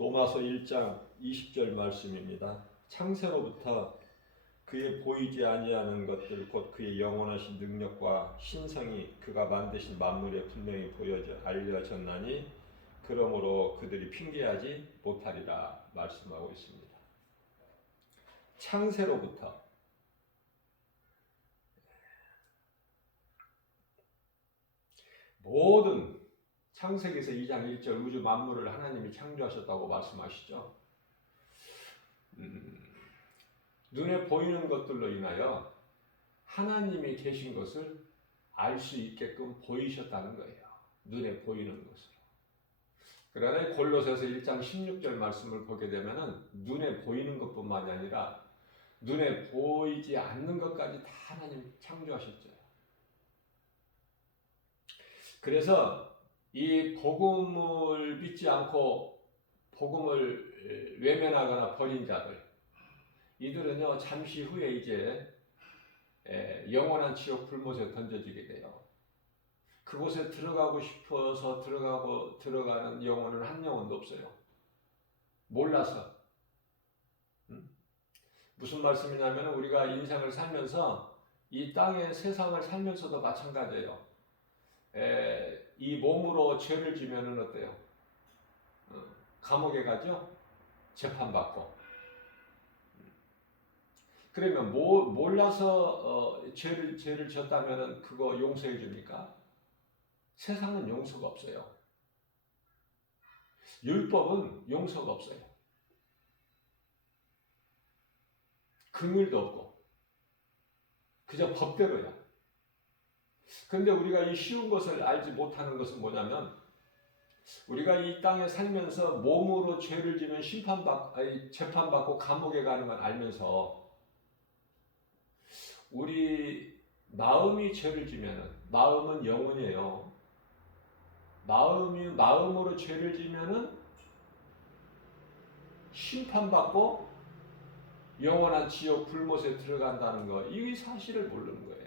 로마서 1장 20절 말씀입니다. 창세로부터 그의 보이지 아니하는 것들 곧 그의 영원하신 능력과 신성이 그가 만드신 만물에 분명히 보여져 알려졌나니 그러므로 그들이 핑계하지 못하리라 말씀하고 있습니다. 창세로부터 모든 창세기에서 2장 1절 우주 만물을 하나님이 창조하셨다고 말씀하시죠. 눈에 보이는 것들로 인하여 하나님이 계신 것을 알 수 있게끔 보이셨다는 거예요. 눈에 보이는 것으로. 그러나 골로새서 1장 16절 말씀을 보게 되면은 눈에 보이는 것뿐만이 아니라 눈에 보이지 않는 것까지 다 하나님 창조하셨죠. 그래서 이 복음을 믿지 않고 복음을 외면하거나 버린 자들, 이들은요 잠시 후에 이제 영원한 지옥 불못에 던져지게 돼요. 그곳에 들어가고 싶어서 들어가는 영혼은 한 영혼도 없어요. 몰라서. 무슨 말씀이냐면 우리가 인생을 살면서 이 땅의 세상을 살면서도 마찬가지예요. 이 몸으로 죄를 지면은 어때요? 감옥에 가죠? 재판받고. 그러면 몰라서 죄를 졌다면은 그거 용서해 줍니까? 세상은 용서가 없어요. 율법은 용서가 없어요. 긍휼도 없고 그저 법대로야. 그런데 우리가 이 쉬운 것을 알지 못하는 것은 뭐냐면 우리가 이 땅에 살면서 몸으로 죄를 지면 재판받고 감옥에 가는 걸 알면서 우리 마음이 죄를 지면은 마음은 영혼이에요. 마음으로 죄를 지면은 심판받고 영원한 지옥 불못에 들어간다는 거, 이 사실을 모르는 거예요.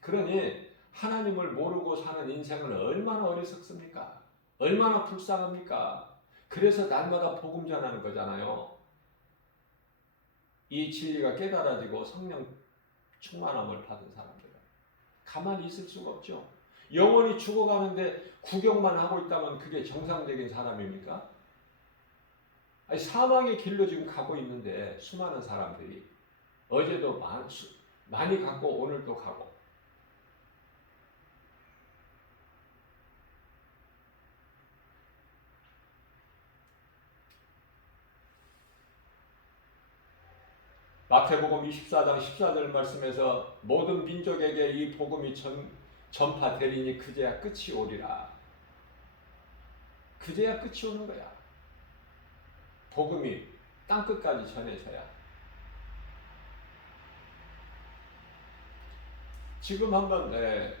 그러니 하나님을 모르고 사는 인생은 얼마나 어리석습니까? 얼마나 불쌍합니까? 그래서 날마다 복음 전하는 거잖아요. 이 진리가 깨달아지고 성령 충만함을 받은 사람들은 가만히 있을 수가 없죠. 영원히 죽어가는데 구경만 하고 있다면 그게 정상적인 사람입니까? 아니, 사망의 길로 지금 가고 있는데 수많은 사람들이 어제도 많이 갔고 오늘도 가고 마태복음 24장 14절 말씀에서 모든 민족에게 이 복음이 전파되리니 그제야 끝이 오리라. 그제야 끝이 오는 거야. 복음이 땅끝까지 전해져야. 지금 한번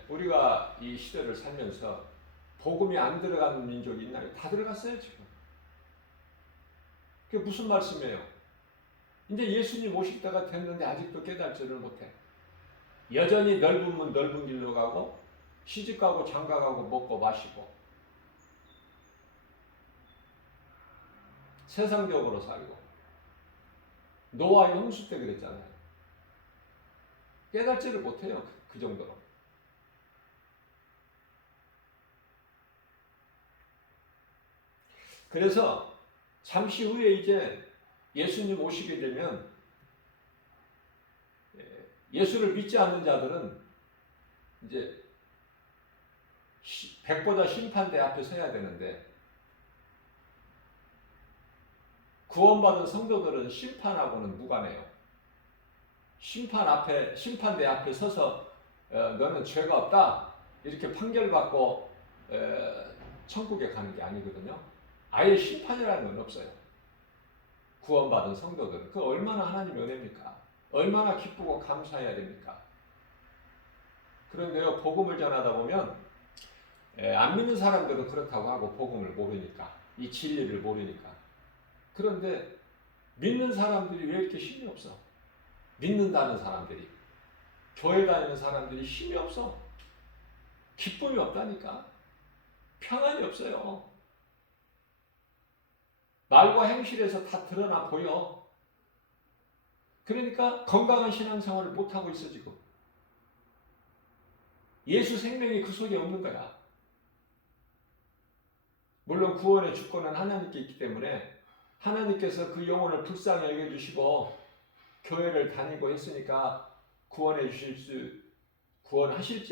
우리가 이 시대를 살면서 복음이 안 들어가는 민족이 있나요? 다 들어갔어요 지금. 그게 무슨 말씀이에요? 이제 예수님 오실 때가 됐는데 아직도 깨달지를 못해. 여전히 넓은 문 넓은 길로 가고 시집가고 장가가고 먹고 마시고 세상적으로 살고. 노아의 홍수 때 그랬잖아요. 깨달지를 못해요. 그 정도로. 그래서 잠시 후에 이제 예수님 오시게 되면 예수를 믿지 않는 자들은 이제 백보자 심판대 앞에 서야 되는데 구원받은 성도들은 심판하고는 무관해요. 심판대 앞에 서서 너는 죄가 없다 이렇게 판결받고 천국에 가는 게 아니거든요. 아예 심판이라는 건 없어요. 구원받은 성도들은 그 얼마나 하나님 은혜입니까? 얼마나 기쁘고 감사해야 됩니까? 그런데요, 복음을 전하다 보면 안 믿는 사람들은 그렇다고 하고 복음을 모르니까, 이 진리를 모르니까. 그런데 믿는 사람들이 왜 이렇게 힘이 없어? 믿는다는 사람들이, 교회 다니는 사람들이 힘이 없어. 기쁨이 없다니까. 평안이 없어요. 말과 행실에서 다 드러나 보여. 그러니까 건강한 신앙생활을 못하고 있어 지금. 예수 생명이 그 속에 없는 거야. 물론 구원의 주권은 하나님께 있기 때문에 하나님께서 그 영혼을 불쌍히 여겨주시고 교회를 다니고 했으니까 구원하실지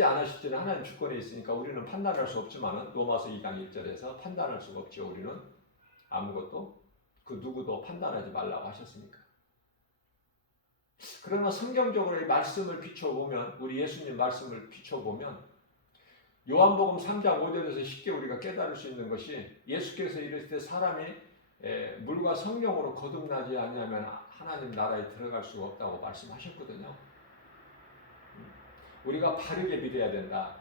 안 하실지는 하나님 주권에 있으니까 우리는 판단할 수 없지만 로마서 2장 1절에서 판단할 수가 없죠. 우리는 아무것도 그 누구도 판단하지 말라고 하셨으니까. 그러나 성경적으로 이 말씀을 비춰보면 우리 예수님 말씀을 비춰보면 요한복음 3장 5절에서 쉽게 우리가 깨달을 수 있는 것이 예수께서 이르실 때 사람이 물과 성령으로 거듭나지 아니하면 하나님 나라에 들어갈 수가 없다고 말씀하셨거든요. 우리가 바르게 믿어야 된다.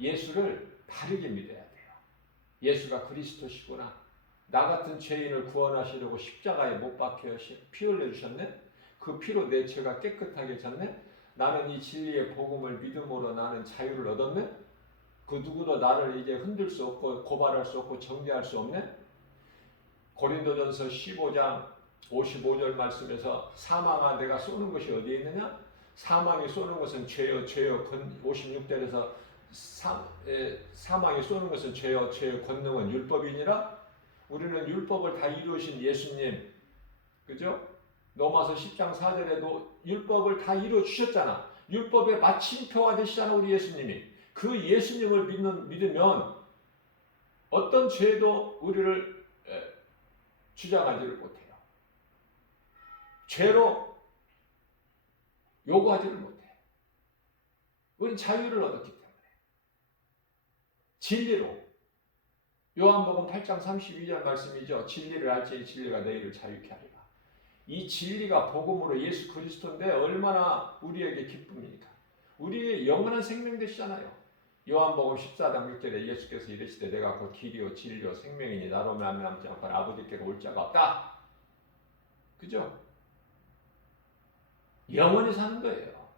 예수를 바르게 믿어야 돼요. 예수가 그리스도시구나. 나 같은 죄인을 구원하시려고 십자가에 못 박혀 피 흘려주셨네. 그 피로 내 죄가 깨끗하게 졌네. 나는 이 진리의 복음을 믿음으로 나는 자유를 얻었네. 그 누구도 나를 이제 흔들 수 없고 고발할 수 없고 정죄할 수 없네. 고린도전서 15장 55절 말씀에서 사망아 내가 쏘는 것이 어디에 있느냐? 사망이 쏘는 것은 죄요 56절에서 사망이 쏘는 것은 죄요 권능은 율법이니라. 우리는 율법을 다 이루신 예수님, 그죠? 로마서 10장 4절에도 율법을 다 이루어 주셨잖아. 율법의 마침표가 되시잖아 우리 예수님이. 그 예수님을 믿으면 어떤 죄도 우리를 주장하지를 못해요. 죄로 요구하지를 못해. 우리는 자유를 얻었기 때문에. 진리로. 요한복음 8장 32절 말씀이죠. 진리를 알지니 진리가 너희를 자유케 하리라. 이 진리가 복음으로 예수 그리스도인데 얼마나 우리에게 기쁨입니까? 우리의 영원한 생명 되시잖아요. 요한복음 14장 6절에 예수께서 이르시되 내가 곧 길이요 진리요 생명이니 나로 말미암지 않고 아버지께로 올 자가 없다. 그죠? 영원히 사는 거예요.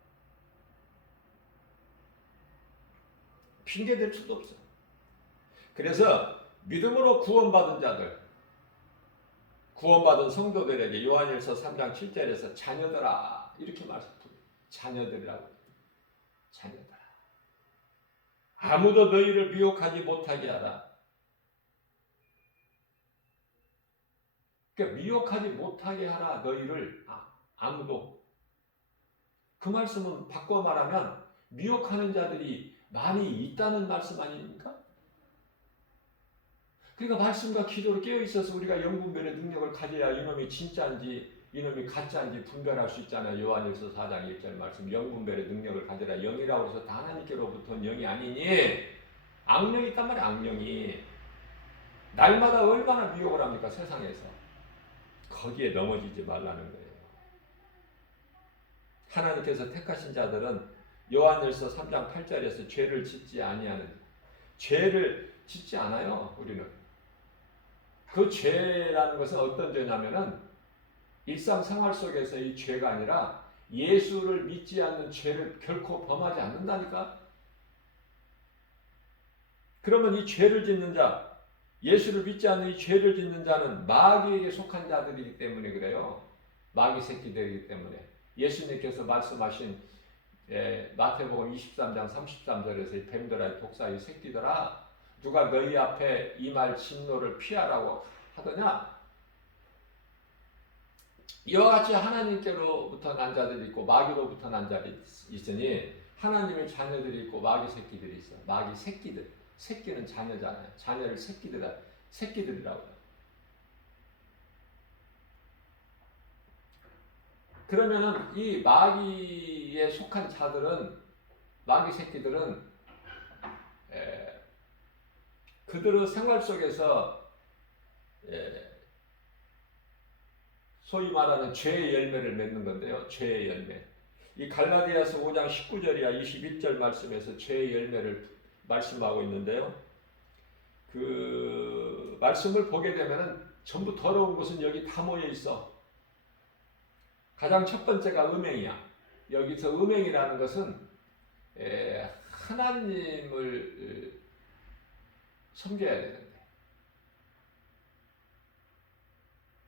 핑계댈 수도 없어. 그래서 믿음으로 구원받은 자들, 구원받은 성도들에게 요한일서 3장 7절에서 자녀들아 이렇게 말씀합니다. 자녀들이라고. 자녀들아. 아무도 너희를 미혹하지 못하게 하라. 그러니까 미혹하지 못하게 하라 너희를 아무도. 그 말씀은 바꿔 말하면 미혹하는 자들이 많이 있다는 말씀 아닙니까? 그러니까 말씀과 기도로 깨어있어서 우리가 영분별의 능력을 가져야 이놈이 진짜인지 이놈이 가짜인지 분별할 수 있잖아요. 요한일서 4장 1절 말씀 영분별의 능력을 가져라. 영이라고 해서 다 하나님께로부터 온 영이 아니니 악령이 있단 말이야. 악령이 날마다 얼마나 미혹을 합니까 세상에서. 거기에 넘어지지 말라는 거예요. 하나님께서 택하신 자들은 요한일서 3장 8절에서 죄를 짓지 아니하는, 죄를 짓지 않아요. 우리는 그 죄라는 것은 어떤 죄냐면은 일상생활 속에서의 죄가 아니라 예수를 믿지 않는 죄를 결코 범하지 않는다니까. 그러면 이 죄를 짓는 자, 예수를 믿지 않는 이 죄를 짓는 자는 마귀에게 속한 자들이기 때문에 그래요. 마귀 새끼들이기 때문에. 예수님께서 말씀하신 마태복음 23장 33절에서 이 뱀들아 독사의 새끼들아 누가 너희 앞에 이 말 진노를 피하라고 하더냐? 이와 같이 하나님께로부터 난 자들이 있고 마귀로부터 난 자들이 있으니 하나님의 자녀들이 있고 마귀 새끼들이 있어. 마귀 새끼들. 새끼는 자녀잖아요. 자녀를 새끼들이라고요. 그러면은 이 마귀에 속한 자들은, 마귀 새끼들은 그들의 생활 속에서 소위 말하는 죄의 열매를 맺는 건데요. 죄의 열매. 이 갈라디아서 5장 19절이야 21절 말씀에서 죄의 열매를 말씀하고 있는데요. 그 말씀을 보게 되면은 전부 더러운 것은 여기 다 모여 있어. 가장 첫 번째가 음행이야. 여기서 음행이라는 것은 하나님을 섬겨야 되는데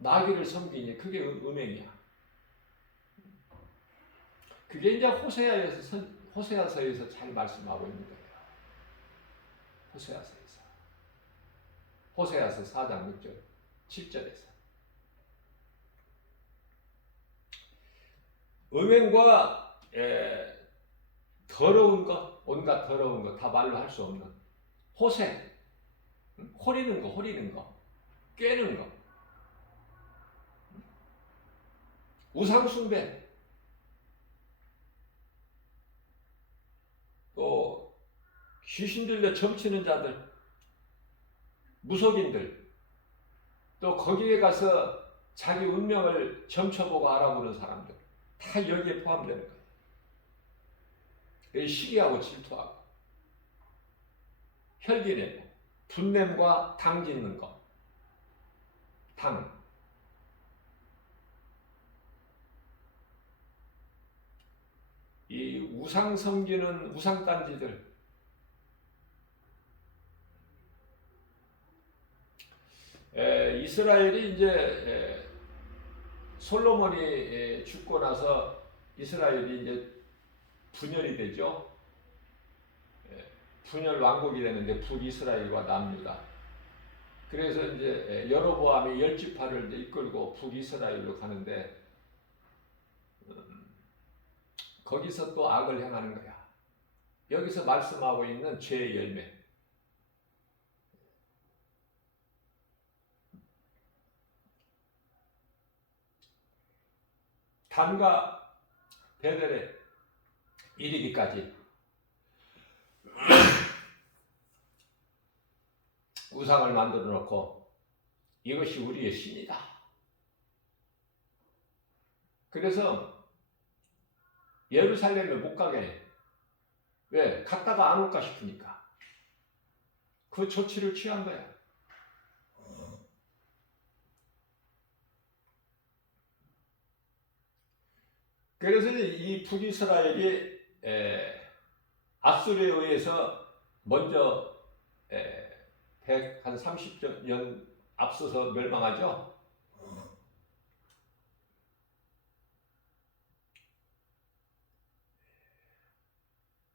마귀를 섬기니 그게 음행이야. 그게 이제 호세아서에서 잘 말씀하고 있는 거예요. 호세아서 4장 6절 7절에서 음행과 더러운 것, 온갖 더러운 것 다 말로 할 수 없는 호색, 호리는 거, 꿰는 거, 우상 숭배, 또 귀신 들려 점치는 자들, 무속인들, 또 거기에 가서 자기 운명을 점쳐보고 알아보는 사람들 다 여기에 포함되는 거예요. 시기하고 질투하고 혈기내고 분냄과 당 짓는 거, 당. 이 우상 섬기는 우상단지들, 이스라엘이 이제 솔로몬이 죽고 나서 이스라엘이 이제 분열이 되죠. 분열 왕국이 되는데 북이스라엘과 남유다. 그래서 이제 여로보암이 10지파를 이끌고 북이스라엘로 가는데 거기서 또 악을 행하는 거야. 여기서 말씀하고 있는 죄의 열매. 단과 베델에 이르기까지 우상을 만들어 놓고 이것이 우리의 신이다. 그래서 예루살렘에 못 가게 해. 왜? 갔다가 안 올까 싶으니까. 그 조치를 취한 거야. 그래서 이 북이스라엘이 아수르에 의해서 먼저 130년 앞서서 멸망하죠.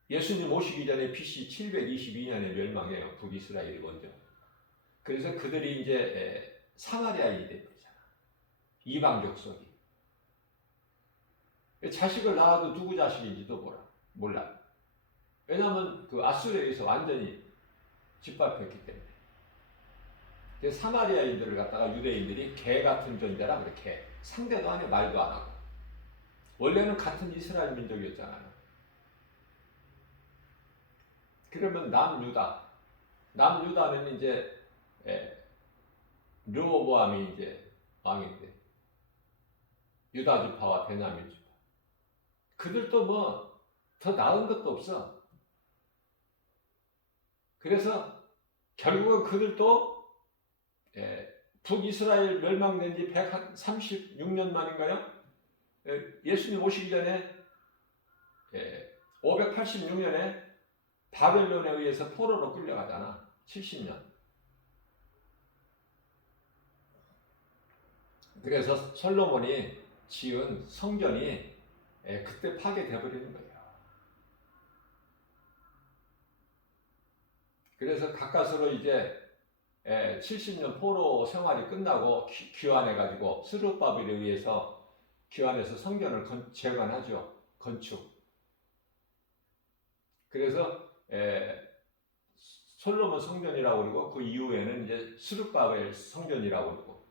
예수님 오시기 전에 BC 722년에 멸망해요. 북이스라엘이 먼저. 그래서 그들이 이제 사마리아인이 되버리잖아. 이방 족속이. 자식을 낳아도 누구 자식인지도 몰라. 왜냐하면 그 아수르에 의해서 완전히 짓밟혔기 때문에. 그래서 사마리아인들을 갖다가 유대인들이 개 같은 존재라 그래. 개. 상대도 안 해, 말도 안 하고. 원래는 같은 이스라엘 민족이었잖아요. 그러면 남유다는 이제 르호보암이 이제 왕인데 유다 지파와 베냐민 지파. 그들도 뭐 더 나은 것도 없어. 그래서 결국은 그들도 북이스라엘 멸망된 지 136년 만인가요? 예수님 오시기 전에 586년에 바벨론에 의해서 포로로 끌려가잖아. 70년. 그래서 솔로몬이 지은 성전이 그때 파괴되어버리는 거예요. 그래서 가까스로 이제 70년 포로 생활이 끝나고 귀환해가지고 스룹바벨에 의해서 귀환해서 성전을 재건하죠. 건축. 그래서 솔로몬 성전이라고 그러고 그 이후에는 이제 스룹바벨 성전이라고 그러고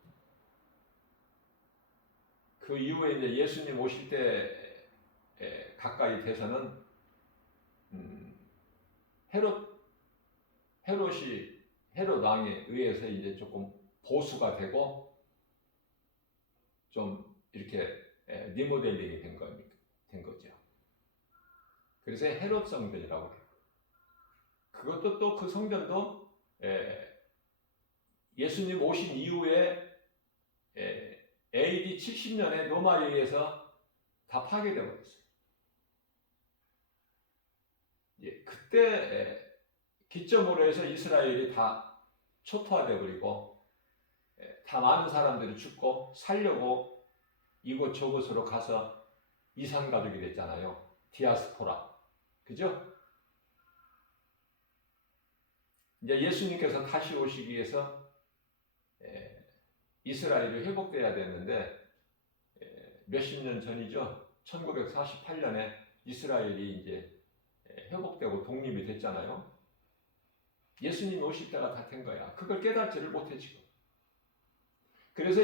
그 이후에 이제 예수님 오실 때 가까이 돼서는 헤롯 왕에 의해서 이제 조금 보수가 되고 좀 이렇게 리모델링이 된 거죠. 그래서 헤롯 성전이라고 해요. 그것도 또 그 성전도 예수님 오신 이후에 AD 70년에 로마에 의해서 다 파괴되어 버렸어요. 그때 기점으로 해서 이스라엘이 다 초토화되어 버리고 다 많은 사람들이 죽고 살려고 이곳 저곳으로 가서 이산 가족이 됐잖아요. 디아스포라. 그죠? 이제 예수님께서 다시 오시기 위해서 이스라엘이 회복돼야 되는데 몇십 년 전이죠. 1948년에 이스라엘이 이제 회복되고 독립이 됐잖아요. 예수님이 오실 때가 다 된 거야. 그걸 깨닫지를 못해 지금. 그래서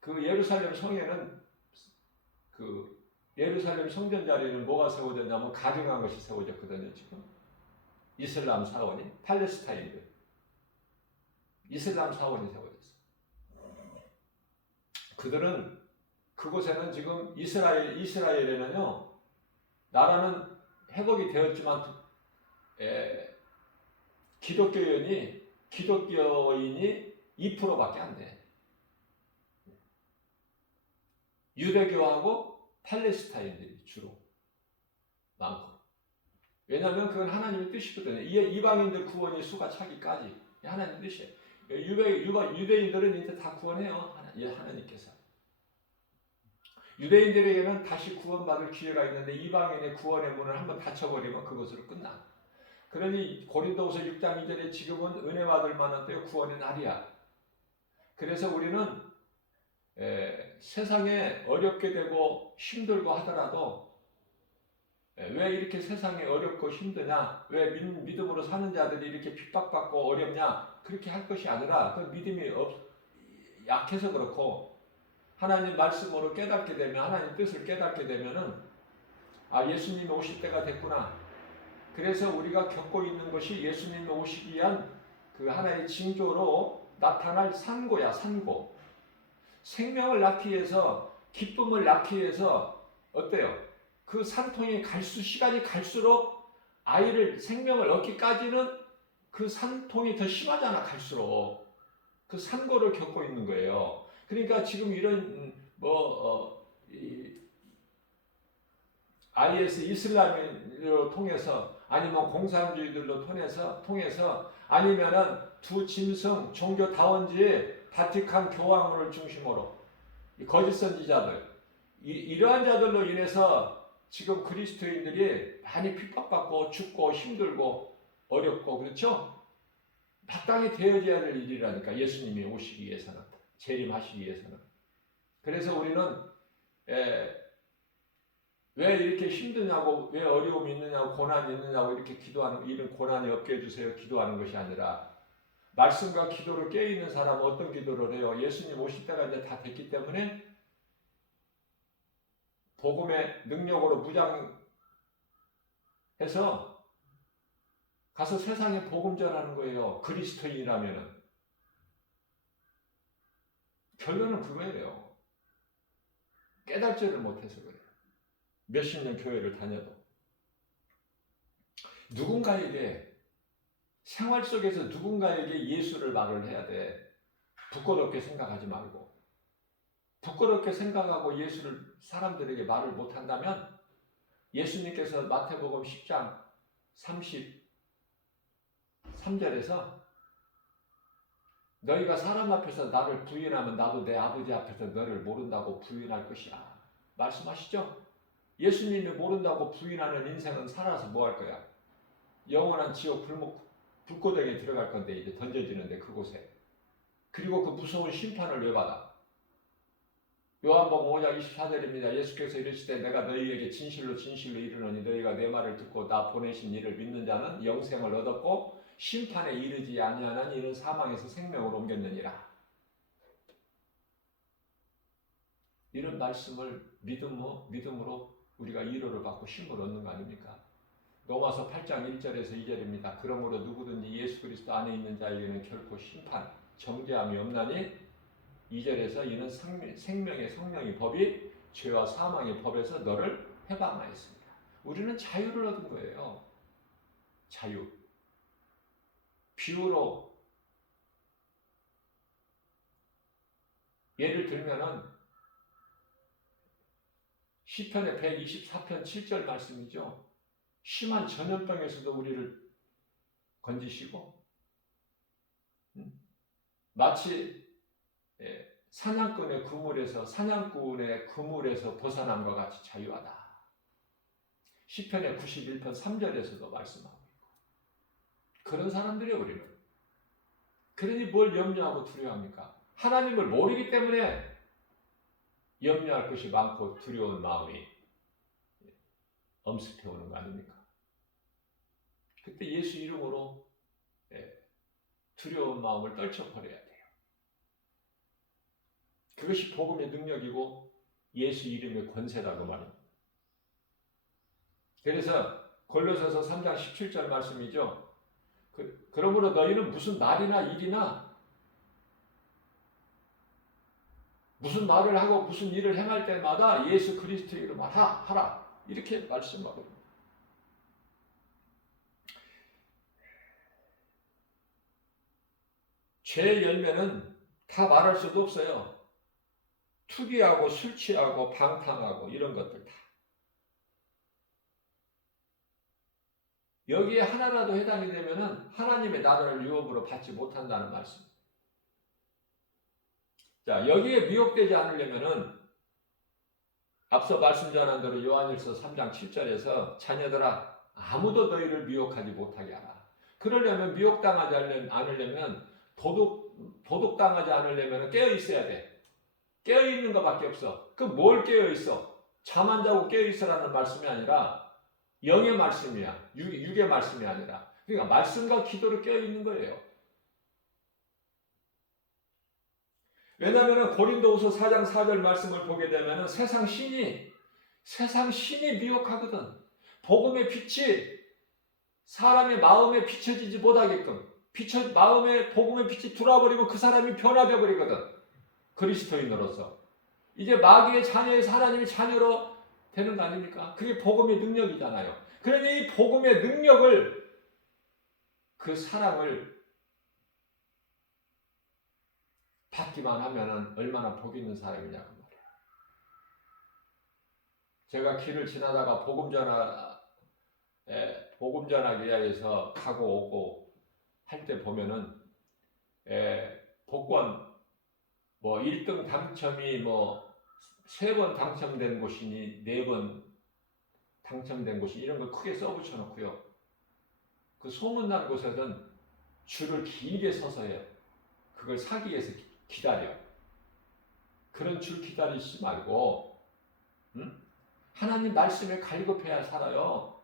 그 예루살렘 성에는 그 예루살렘 성전 자리에는 뭐가 세워졌냐면 가증한 것이 세워졌거든요. 지금 이슬람 사원이 팔레스타인들 이슬람 사원이 세워졌어. 그들은 그곳에는 지금 이스라엘에는요 나라는 회복이 되었지만 기독교인이 2%밖에 안 돼. 유대교하고 팔레스타인들이 주로 많고. 왜냐하면 그건 하나님의 뜻이거든요. 이방인들 구원이 수가 차기까지 하나님 뜻이에요. 유대인들은 이제 다 구원해요. 하나님께서. 유대인들에게는 다시 구원받을 기회가 있는데 이방인의 구원의 문을 한번 닫혀버리면 그것으로 끝나. 그러니 고린도후서 6장 2절에 지금은 은혜 받을 만한 때요 구원의 날이야. 그래서 우리는 세상에 어렵게 되고 힘들고 하더라도 왜 이렇게 세상에 어렵고 힘드냐? 왜 믿음으로 사는 자들이 이렇게 핍박받고 어렵냐? 그렇게 할 것이 아니라 그 믿음이 약해서 그렇고 하나님 말씀으로 깨닫게 되면 하나님 뜻을 깨닫게 되면은 예수님이 오실 때가 됐구나. 그래서 우리가 겪고 있는 것이 예수님이 오시기 위한 그 하나의 징조로 나타날 산고야, 산고. 생명을 낳기 위해서, 기쁨을 낳기 위해서 어때요? 그 산통이 시간이 갈수록 생명을 얻기까지는 그 산통이 더 심하잖아, 갈수록. 그 산고를 겪고 있는 거예요. 그러니까 지금 이런 IS 이슬람으로 통해서 아니면 공산주의들로 통해서 아니면은 두 짐승 종교다원지 바티칸 교황을 중심으로 거짓 선지자들 이러한 자들로 인해서 지금 그리스도인들이 많이 핍박받고 죽고 힘들고 어렵고 그렇죠? 마땅히 되어져야 될 일이라니까 예수님이 오시기 위해서는 재림하시기 위해서는. 그래서 우리는 왜 이렇게 힘드냐고, 왜 어려움이 있느냐고, 고난이 있느냐고 이렇게 기도하는, 이런 고난이 없게 해주세요 기도하는 것이 아니라 말씀과 기도로 깨어있는 사람은 어떤 기도를 해요? 예수님 오실 때가 이제 다 됐기 때문에 복음의 능력으로 무장해서 가서 세상에 복음 전하는 거예요. 그리스도인이라면은. 결론은 그거예요. 깨닫지를 못해서 그래요. 몇십 년 교회를 다녀도. 누군가에게, 생활 속에서 누군가에게 예수를 말을 해야 돼. 부끄럽게 생각하지 말고. 부끄럽게 생각하고 예수를 사람들에게 말을 못한다면 예수님께서 마태복음 10장 33절에서 너희가 사람 앞에서 나를 부인하면 나도 내 아버지 앞에서 너를 모른다고 부인할 것이야. 말씀하시죠? 예수님이 모른다고 부인하는 인생은 살아서 뭐 할 거야? 영원한 지옥 불고덩이에 들어갈 건데 이제 던져지는데 그곳에. 그리고 그 무서운 심판을 왜 받아? 요한복음 5장 24절입니다. 예수께서 이르시되 내가 너희에게 진실로 이르노니 너희가 내 말을 듣고 나 보내신 이를 믿는 자는 영생을 얻었고 심판에 이르지 아니하나니 이는 사망에서 생명으로 옮겼느니라. 이런 말씀을 믿음으로 우리가 위로를 받고 힘을 얻는 거 아닙니까? 로마서 8장 1절에서 2절입니다. 그러므로 누구든지 예수 그리스도 안에 있는 자에게는 결코 심판, 정죄함이 없나니 2절에서 이는 생명의 성령의 법이 죄와 사망의 법에서 너를 해방하였습니다. 우리는 자유를 얻은 거예요. 자유. 비유로 예를 들면은 시편의 124편 7절 말씀이죠. 심한 전염병에서도 우리를 건지시고 마치 사냥꾼의 그물에서 벗어남과 같이 자유하다. 시편의 91편 3절에서도 말씀하고 있고. 그런 사람들이에요, 우리는. 그러니 뭘 염려하고 두려워합니까? 하나님을 모르기 때문에 염려할 것이 많고 두려운 마음이 엄습해오는 거 아닙니까? 그때 예수 이름으로 두려운 마음을 떨쳐버려야 돼요. 그것이 복음의 능력이고 예수 이름의 권세라고 말입니다. 그래서 골로새서 3장 17절 말씀이죠. 그러므로 너희는 무슨 말이나 일이나 무슨 말을 하고 무슨 일을 행할 때마다 예수 그리스도의 이름으로 하라. 이렇게 말씀하거든요. 죄의 열매는 다 말할 수도 없어요. 투기하고 술 취하고 방탕하고 이런 것들 다. 여기에 하나라도 해당이 되면은 하나님의 나라를 유업으로 받지 못한다는 말씀. 자, 여기에 미혹되지 않으려면은 앞서 말씀 전한 대로 요한일서 3장 7절에서 자녀들아 아무도 너희를 미혹하지 못하게 하라. 그러려면 미혹당하지 않으려면 도둑당하지 않으려면 깨어 있어야 돼. 깨어 있는 것밖에 없어. 그 뭘 깨어 있어? 잠 안 자고 깨어 있으라는 말씀이 아니라 영의 말씀이야. 육의 말씀이 아니라. 그러니까 말씀과 기도로 깨어 있는 거예요. 왜냐하면 고린도후서 4장 4절 말씀을 보게 되면 세상 신이 미혹하거든. 복음의 빛이 사람의 마음에 비춰지지 못하게끔 마음에 복음의 빛이 들어와버리면 그 사람이 변화되어 버리거든. 그리스도인으로서 이제 마귀의 자녀에서 하나님의 자녀로 되는 거 아닙니까? 그게 복음의 능력이잖아요. 그러니 이 복음의 능력을 그 사랑을 받기만 하면은 얼마나 복 있는 사람이냐고 말이야. 제가 길을 지나다가 복음 전하기 위해서 가고 오고 할 때 보면은 복권 1등 당첨이 3번 당첨된 곳이니 4번 당첨된 곳이 이런 걸 크게 써붙여 놓고요. 그 소문난 곳에서는 줄을 길게 서서 해요. 그걸 사기 위해서 기다려. 그런 줄 기다리지 말고 하나님 말씀에 갈급해야 살아요.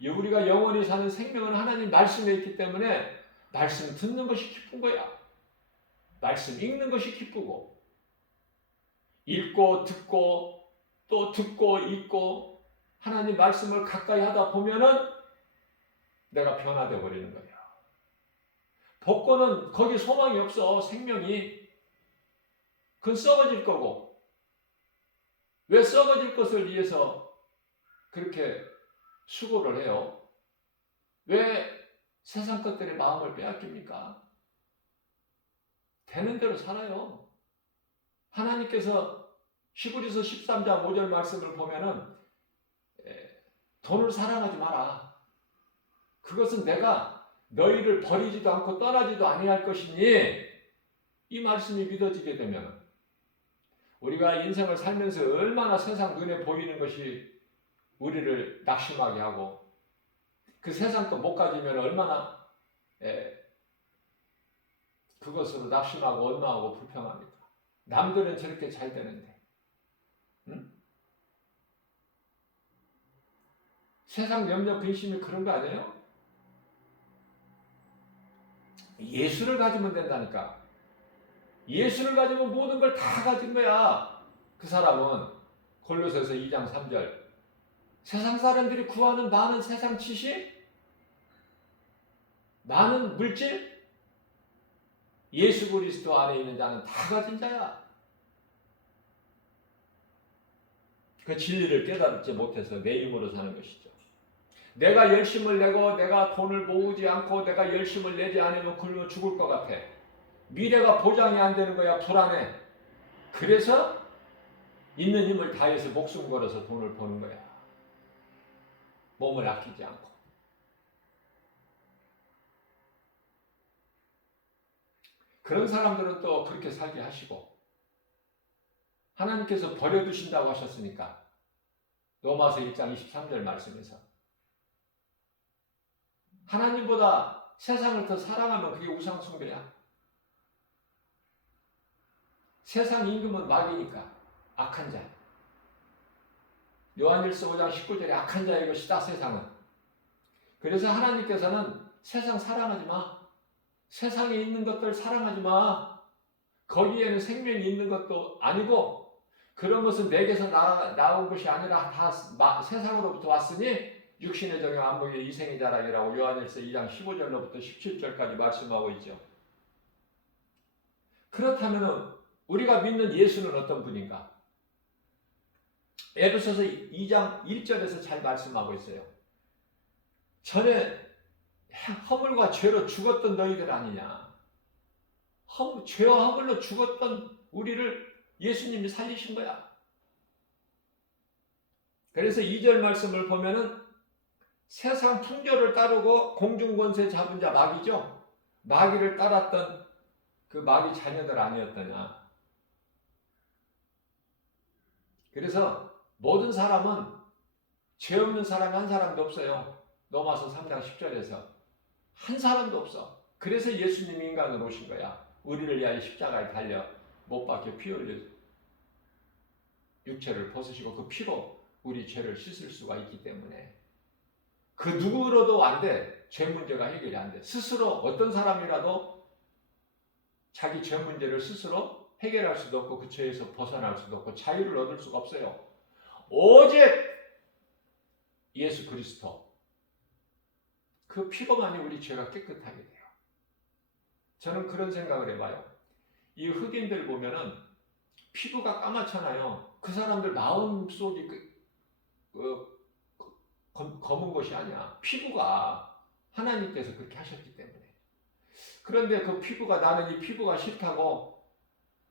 우리가 영원히 사는 생명은 하나님 말씀에 있기 때문에 말씀 듣는 것이 기쁜 거야. 말씀 읽는 것이 기쁘고 읽고 듣고 또 듣고 읽고 하나님 말씀을 가까이 하다 보면은 내가 변화되어 버리는 거예요. 복권은 거기 소망이 없어. 생명이 그건 썩어질 거고 왜 썩어질 것을 위해서 그렇게 수고를 해요? 왜 세상 것들의 마음을 빼앗깁니까? 되는 대로 살아요. 하나님께서 히브리서 13장 5절 말씀을 보면은 돈을 사랑하지 마라. 그것은 내가 너희를 버리지도 않고 떠나지도 아니할 것이니 이 말씀이 믿어지게 되면 우리가 인생을 살면서 얼마나 세상 눈에 보이는 것이 우리를 낙심하게 하고 그 세상 거 못 가지면 얼마나 그것으로 낙심하고 원망하고 불평합니까? 남들은 저렇게 잘 되는데 세상 염려 근심이 그런 거 아니에요? 예수를 가지면 된다니까. 예수를 가지면 모든 걸 다 가진 거야. 그 사람은 골로새서 2장 3절 세상 사람들이 구하는 많은 세상 지식, 많은 물질, 예수 그리스도 안에 있는 자는 다 가진 자야. 그 진리를 깨닫지 못해서 내 힘으로 사는 것이죠. 내가 열심을 내고 내가 돈을 모으지 않고 내가 열심을 내지 않으면 굶어 죽을 것 같아. 미래가 보장이 안 되는 거야. 불안해. 그래서 있는 힘을 다해서 목숨 걸어서 돈을 버는 거야. 몸을 아끼지 않고. 그런 사람들은 또 그렇게 살게 하시고 하나님께서 버려두신다고 하셨으니까 로마서 1장 23절 말씀에서 하나님보다 세상을 더 사랑하면 그게 우상숭배야. 세상 임금은 마귀니까 악한 자. 요한일서 5장 19절에 악한 자의 것이다 세상은. 그래서 하나님께서는 세상 사랑하지 마. 세상에 있는 것들 사랑하지 마. 거기에는 생명이 있는 것도 아니고 그런 것은 내게서 나온 것이 아니라 다 세상으로부터 왔으니 육신의 정욕 안목의 이생의 자락이라고 요한일서 2장 15절로부터 17절까지 말씀하고 있죠. 그렇다면 우리가 믿는 예수는 어떤 분인가? 에베소서 2장 1절에서 잘 말씀하고 있어요. 전에 허물과 죄로 죽었던 너희들 아니냐. 죄와 허물로 죽었던 우리를 예수님이 살리신 거야. 그래서 2절 말씀을 보면은 세상 풍조를 따르고 공중권세 잡은 자 마귀죠. 마귀를 따랐던 그 마귀 자녀들 아니었더냐. 그래서 모든 사람은 죄 없는 사람이 한 사람도 없어요. 로마서 3장 10절에서 한 사람도 없어. 그래서 예수님이 인간으로 오신 거야. 우리를 위하여 십자가에 달려 못 박혀 피 흘려 육체를 벗으시고 그 피로 우리 죄를 씻을 수가 있기 때문에 그 누구로도 안 돼. 죄 문제가 해결이 안 돼. 스스로 어떤 사람이라도 자기 죄 문제를 스스로 해결할 수도 없고 그 죄에서 벗어날 수도 없고 자유를 얻을 수가 없어요. 오직 예수 그리스도 그 피로만이 우리 죄가 깨끗하게 돼요. 저는 그런 생각을 해봐요. 이 흑인들 보면은 피부가 까맣잖아요. 그 사람들 마음속이 검은 것이 아니야. 피부가 하나님께서 그렇게 하셨기 때문에. 그런데 그 피부가 나는 이 피부가 싫다고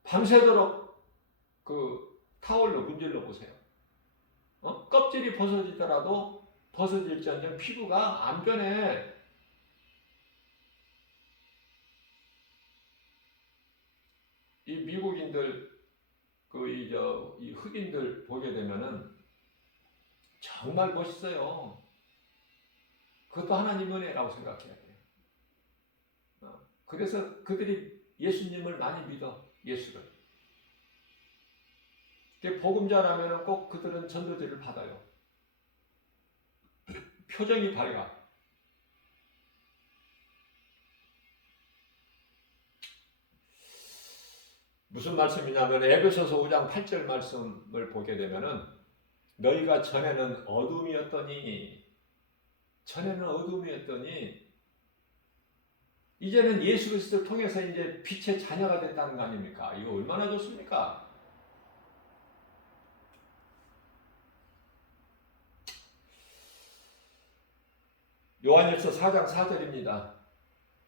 밤새도록 그 타월로 문질러 보세요. 껍질이 벗어지더라도 벗어질지언정 피부가 안 변해. 이 미국인들 이 흑인들 보게 되면은 정말 멋있어요. 그것도 하나님 은혜라고 생각해야 돼요. 그래서 그들이 예수님을 많이 믿어. 예수를. 복음 전하면 꼭 그들은 전도지를 받아요. 표정이 밝아. 무슨 말씀이냐면 에베소서 5장 8절 말씀을 보게 되면은 너희가 전에는 어둠이었더니 이제는 예수 그리스도를 통해서 이제 빛의 자녀가 됐다는 거 아닙니까? 이거 얼마나 좋습니까? 요한일서 4장 4절입니다.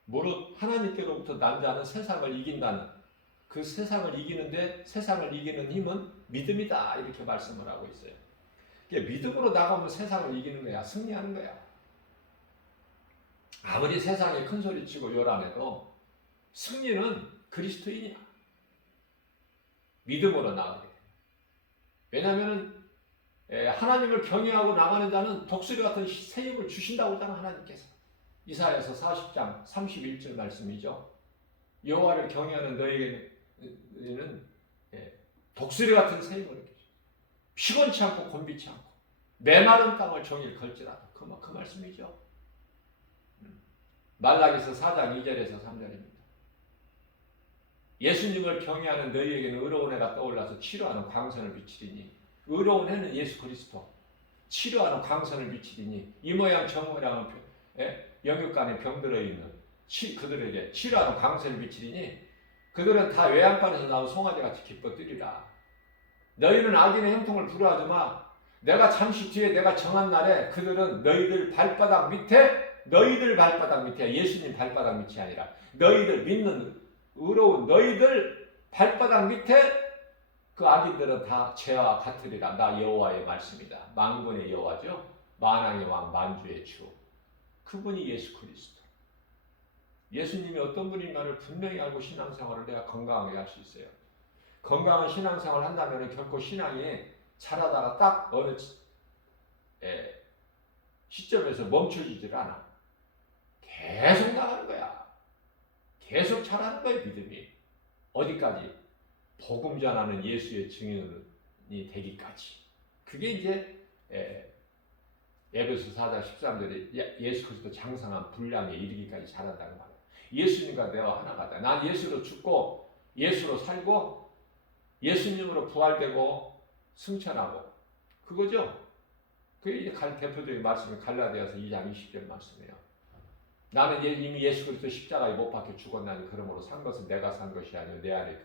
무릇 하나님께로부터 난 자는 세상을 이긴다는 그 세상을 이기는데 세상을 이기는 힘은 믿음이다 이렇게 말씀을 하고 있어요. 믿음으로 나가면 세상을 이기는 거야. 승리하는 거야. 아무리 세상에 큰 소리치고 요란해도 승리는 그리스도인이야. 믿음으로 나가게 돼. 왜냐하면 하나님을 경외하고 나가는 자는 독수리 같은 새 힘을 주신다고 하잖아 하나님께서. 이사야서 40장 31절 말씀이죠. 여호와를 경외하는 너에게는 독수리 같은 새 힘을 줘. 피곤치 않고 곤비치 않고 메마른 땅을 종일 걸지라도 그 말씀이죠. 말라기서 4장 2절에서 3절입니다. 예수님을 경외하는 너희에게는 의로운 해가 떠올라서 치료하는 광선을 비치리니 의로운 해는 예수 그리스도 치료하는 광선을 비치리니 이 모양 저 모양은 영육간에 병들어 있는 그들에게 치료하는 광선을 비치리니 그들은 다 외양간에서 나온 송아지같이 기뻐 뛰리라. 너희는 악인의 형통을 부러워하지 마. 내가 잠시 뒤에 내가 정한 날에 그들은 너희들 발바닥 밑에 예수님 발바닥 밑이 아니라 너희들 믿는 의로운 너희들 발바닥 밑에 그 악인들은 다 죄와 같으리라. 나 여호와의 말씀이다. 만군의 여호와죠. 만왕의 왕 만주의 주. 그분이 예수 그리스도. 예수님이 어떤 분인가를 분명히 알고 신앙생활을 내가 건강하게 할 수 있어요. 건강한 신앙생활을 한다면 결코 신앙이 자라다가 딱 어느 시점에서 멈춰지질 않아. 계속 나가는 거야. 계속 자라는 거야, 믿음이. 어디까지? 복음 전하는 예수의 증인이 되기까지. 그게 이제 에베소 4장 13절에 예수 그리스도 장성한 분량에 이르기까지 자란다는 말이야. 예수님과 내가 하나가 돼. 난 예수로 죽고 예수로 살고 예수님으로 부활되고 승천하고 그거죠. 그게 대표적인 말씀이 갈라디아서 2장 20절 말씀이에요. 나는 이미 예수 그리스도 십자가에 못 박혀 죽었나니 그러므로 산 것은 내가 산 것이 아니요 내 안에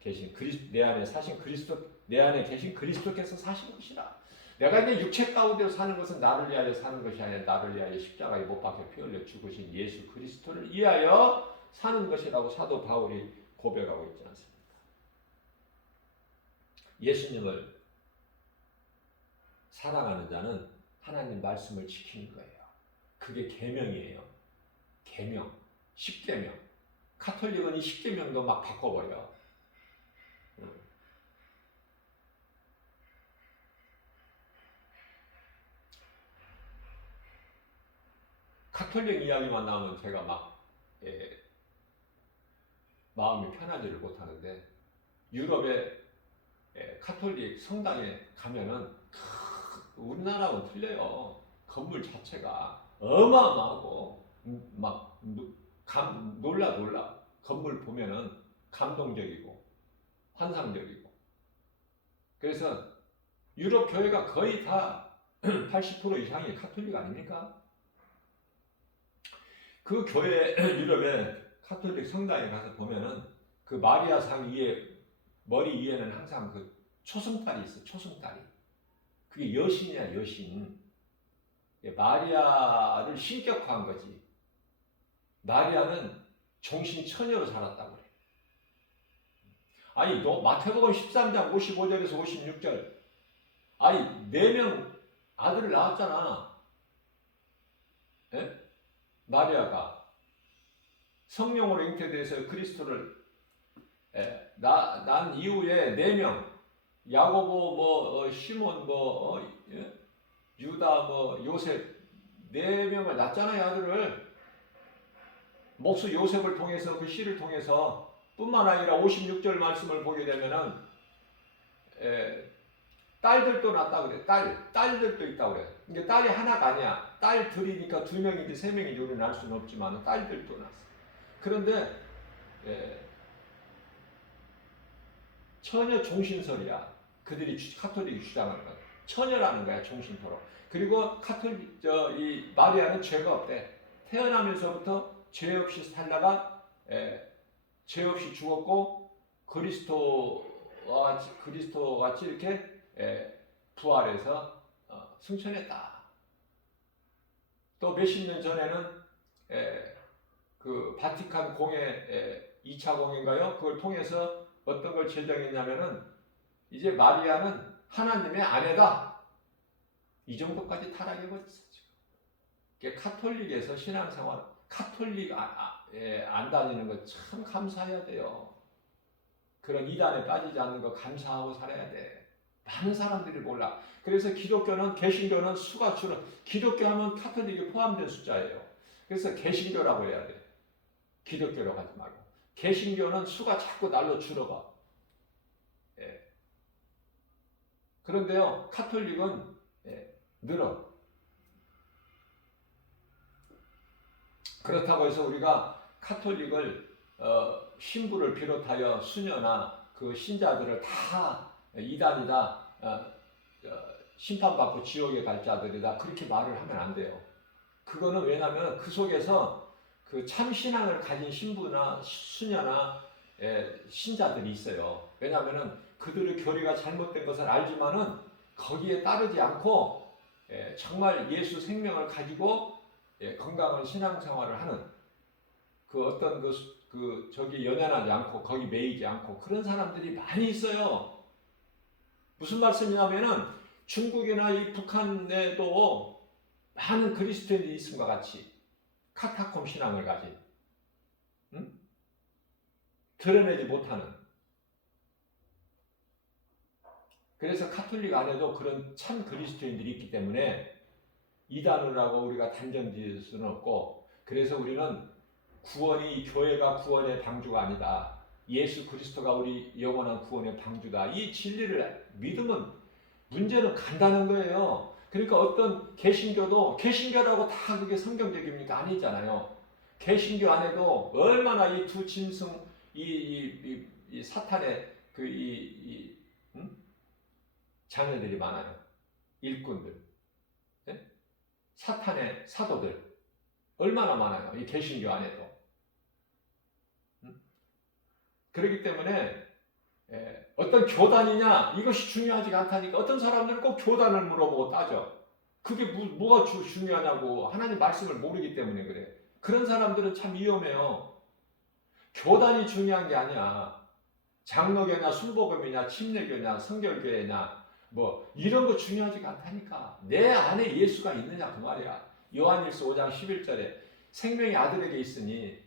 계신 내 안에 사신 그리스도 내 안에 계신 그리스도께서 사신 것이라. 내가 이제 육체 가운데 사는 것은 나를 위하여 사는 것이 아니라 나를 위하여 십자가에 못 박혀 피 흘려 죽으신 예수 그리스도를 위하여 사는 것이라고 사도 바울이 고백하고 있지 않습니까? 예수님을 사랑하는 자는 하나님 말씀을 지키는 거예요. 그게 계명이에요. 계명, 십계명. 카톨릭은 이 십계명도 막 바꿔버려. 카톨릭 이야기만 나오면 제가 마음이 편하지를 못하는데 유럽의 카톨릭 성당에 가면은 우리나라하고는 틀려요. 건물 자체가 어마어마하고 놀라. 건물 보면은 감동적이고 환상적이고. 그래서 유럽 교회가 거의 다 80% 이상이 카톨릭 아닙니까? 그 교회 유럽의 카톨릭 성당에 가서 보면은 그 마리아상 위에 머리 위에는 항상 그 초승달이 있어. 초승달이. 그게 여신이야, 여신. 마리아를 신격화한 거지. 마리아는 종신 처녀로 살았다고 그래. 아니, 너 마태복음 13장 55절에서 56절. 아니, 4명 아들을 낳았잖아. 예? 마리아가 성령으로 잉태돼서 그리스도를 난 이후에 4명 야고보 시몬 유다 요셉 4명을 낳잖아요. 아들을 목수 요셉을 통해서 그 씨를 통해서 뿐만 아니라 56절 말씀을 보게 되면은 딸들도 낳았다 그래. 딸들도 있다고 그래. 이게 딸이 하나가 아니야. 딸들이니까 2명이지 3명이지 우리는 알 수는 없지만 딸들도 낳았어. 그런데 처녀 종신설이야. 그들이 카톨릭이 주장하는 건 처녀라는 거야. 종신토록. 그리고 이 마리아는 죄가 없대. 태어나면서부터 죄 없이 살다가 죄 없이 죽었고 그리스도와 같이 이렇게 부활해서 승천했다. 또 몇십 년 전에는 그 바티칸 공회 2차 공회인가요? 그걸 통해서 어떤 걸 제정했냐면은 이제 마리아는 하나님의 아내다. 이 정도까지 타락해버렸어. 지금. 카톨릭에서 신앙생활, 카톨릭 안 다니는 거 참 감사해야 돼요. 그런 이단에 빠지지 않는 거 감사하고 살아야 돼. 많은 사람들이 몰라. 그래서 기독교는 개신교는 수가 줄어. 기독교 하면 카톨릭이 포함된 숫자예요. 그래서 개신교라고 해야 돼. 기독교라고 하지 말고. 개신교는 수가 자꾸 날로 줄어가. 그런데요, 카톨릭은 늘어. 그렇다고 해서 우리가 카톨릭을 신부를 비롯하여 수녀나 그 신자들을 다 이단이다, 심판받고 지옥에 갈 자들이다 그렇게 말을 하면 안 돼요. 그거는 왜냐하면 그 속에서 그 참신앙을 가진 신부나 수녀나 신자들이 있어요. 왜냐하면 그들의 교리가 잘못된 것을 알지만은 거기에 따르지 않고 정말 예수 생명을 가지고 건강한 신앙생활을 하는 그 어떤 저기 연연하지 않고 거기 매이지 않고 그런 사람들이 많이 있어요. 무슨 말씀이냐면은 중국이나 이 북한에도 많은 그리스도인들이 있음과 같이 카타콤 신앙을 가진 드러내지 못하는. 그래서 카톨릭 안에도 그런 참 그리스도인들이 있기 때문에 이단을 하고 우리가 단정 지을 수는 없고, 그래서 우리는 구원이, 교회가 구원의 방주가 아니다. 예수 그리스도가 우리 영원한 구원의 방주다. 이 진리를 믿으면 문제는 간다는 거예요. 그러니까 어떤 개신교라고 다 그게 성경적입니까? 아니잖아요. 개신교 안에도 얼마나 이 두 짐승, 이 사탄의 자녀들이 많아요. 일꾼들, 네? 사탄의 사도들 얼마나 많아요. 이 개신교 안에도. 그렇기 때문에 어떤 교단이냐 이것이 중요하지 않다니까. 어떤 사람들은 꼭 교단을 물어보고 따져. 그게 뭐가 중요하냐고. 하나님 말씀을 모르기 때문에 그래. 그런 사람들은 참 위험해요. 교단이 중요한 게 아니야. 장로교냐 순복음이냐 침례교냐 성결교회냐 뭐 이런 거 중요하지가 않다니까. 내 안에 예수가 있느냐 그 말이야. 요한일서 5장 11절에 생명이 아들에게 있으니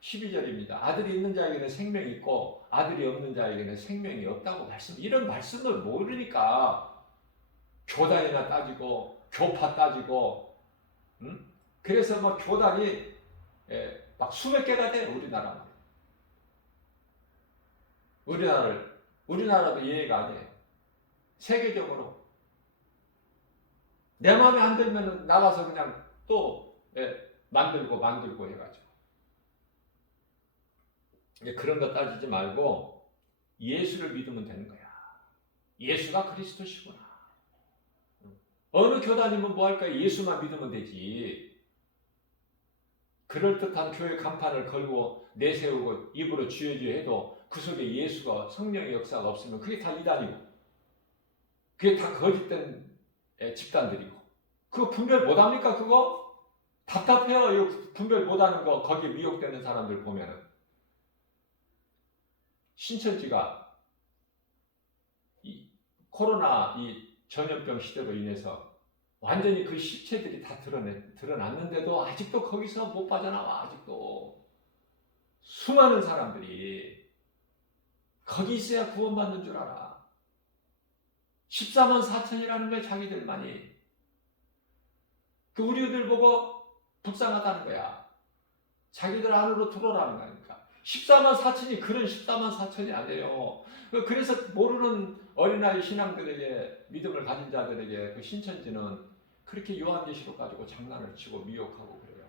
12절입니다. 아들이 있는 자에게는 생명이 있고 아들이 없는 자에게는 생명이 없다고 이런 말씀을 모르니까 교단이나 따지고 교파 따지고 그래서 뭐 교단이 막 수백 개가 돼. 우리나라도 예외가 아니에요. 세계적으로 내 마음에 안 들면 나가서 그냥 또 만들고 해가지고 그런 거 따지지 말고 예수를 믿으면 되는 거야. 예수가 그리스도시구나. 어느 교단이면 뭐 할까요? 예수만 믿으면 되지. 그럴듯한 교회 간판을 걸고 내세우고 입으로 주여주여 해도 그 속에 예수가 성령의 역사가 없으면 그게 다 이단이고 그게 다 거짓된 집단들이고 그거 분별 못합니까? 그거? 답답해요. 이거 분별 못하는 거 거기에 미혹되는 사람들 보면은. 신천지가 이 코로나 이 전염병 시대로 인해서 완전히 그 실체들이 다 드러났는데도 아직도 거기서 못 빠져나와. 아직도 수많은 사람들이 거기 있어야 구원받는 줄 알아. 14만 4천이라는 거야. 자기들만이. 그 우리들 보고 불쌍하다는 거야. 자기들 안으로 들어오라는 거니까. 14만 4천이 그런 14만 4천이 아니에요. 그래서 모르는 어린아이 신앙들에게, 믿음을 가진 자들에게 그 신천지는 그렇게 요한계시록 가지고 장난을 치고 미혹하고 그래요.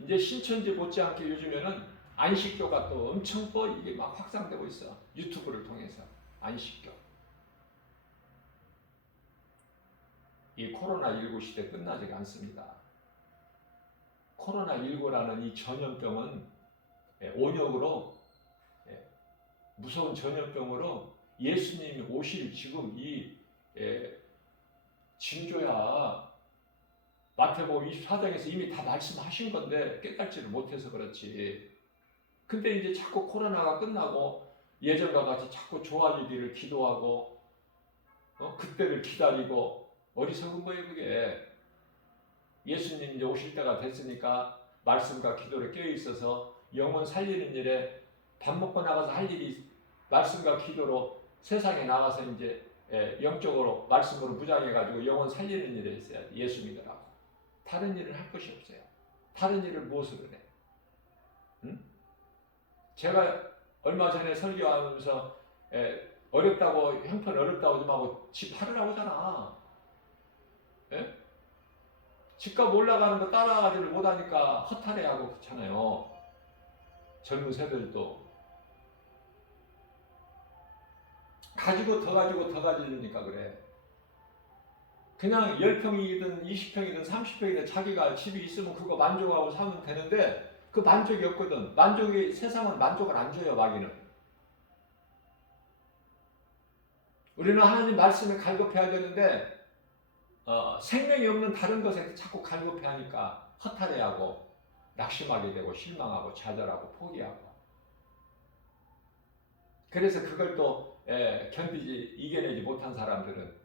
이제 신천지 못지않게 요즘에는 안식교가 또 엄청 또 이게 막 확산되고 있어. 유튜브를 통해서. 안식교. 이 코로나19 시대 끝나지가 않습니다. 코로나19라는 이 전염병은 온역으로 무서운 전염병으로 예수님이 오실 지금 이 징조야. 마태복음 24장에서 이미 다 말씀하신 건데 깨닫지를 못해서 그렇지. 근데 이제 자꾸 코로나가 끝나고 예전과 같이 자꾸 좋아지기를 기도하고 그때를 기다리고 어리석은 거예요 그게. 예수님 이제 오실 때가 됐으니까 말씀과 기도를 깨어있어서 영혼 살리는 일에 밥 먹고 나가서 할 일이 말씀과 기도로 세상에 나가서 이제 영적으로 말씀으로 무장해가지고 영혼 살리는 일에 있어야 예수 믿으라고. 다른 일을 할 것이 없어요. 다른 일을 무엇으로 해? 응? 제가 얼마 전에 설교하면서 어렵다고 형편 어렵다고 좀 하고 집 팔으라고 하잖아. 예? 집값 올라가는 거 따라가지를 못하니까 허탈해하고 그렇잖아요. 젊은 세대들도 가지고 더 가지려니까 그래. 그냥 10평이든 20평이든 30평이든 자기가 집이 있으면 그거 만족하고 사면 되는데 그 만족이 없거든. 세상은 만족을 안 줘요. 마귀는. 우리는 하나님 말씀에 갈급해야 되는데 생명이 없는 다른 것에 자꾸 갈급해하니까 허탈해하고 낙심하게 되고 실망하고 좌절하고 포기하고. 그래서 그걸 또 이겨내지 못한 사람들은